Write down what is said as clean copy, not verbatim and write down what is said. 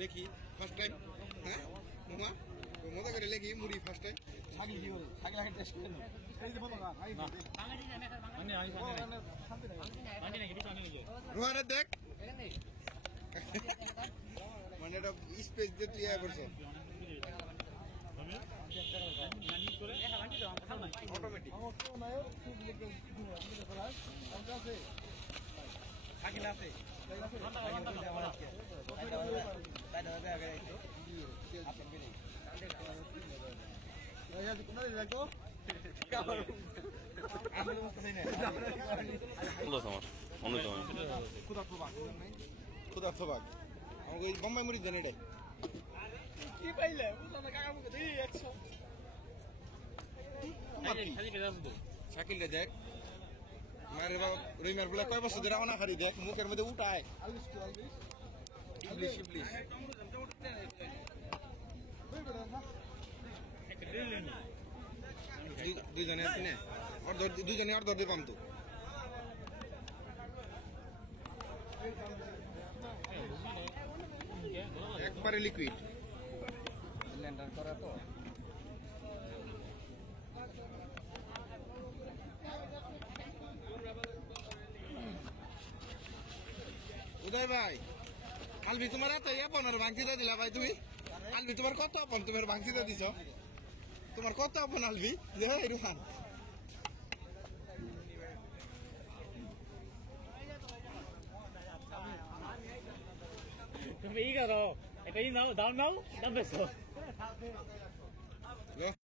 লেখি first time হ্যাঁ মামা মজা করে লেখি মুড়ি ফার্স্ট টাইম ছাগি কি হলো ছাগি লাগে টেস্ট করে নাও এই যে বলো না আই রোহানের দেখ মানে এটা স্পেস দিয়ে তুই ইয়া করছো অটোমেটিক ছাগি না আছে ক্ষুধার্থ বাঘ আমাকে এই বোম্বাই মুড়ি দেন এটা কি পাইলে বুঝলাম না কাকা মুখে দিই 100 শাকিল রে দেখ মারে বাবা রইমার বলে কয় বছর ধরে আনা খারি দেখ মুখের মধ্যে উঠায় ইবলিশ ইবলিশ দুজনে আছে না দুজনে অর্ধ দিয়ে পাম তো একবারে লিকুইড ব্লেন্ডার করা তো উদয় ভাই আলবি তোমার এত আপন আর ভাঙচিটা দিলা ভাই তুমি আলবি তোমার কত আপন তোমার ভাঙচিটা দিছ তোমার কত আপন আলবি যে রুহান তুমি ই করো এটা ই নাও দাও নাও দাম বেশো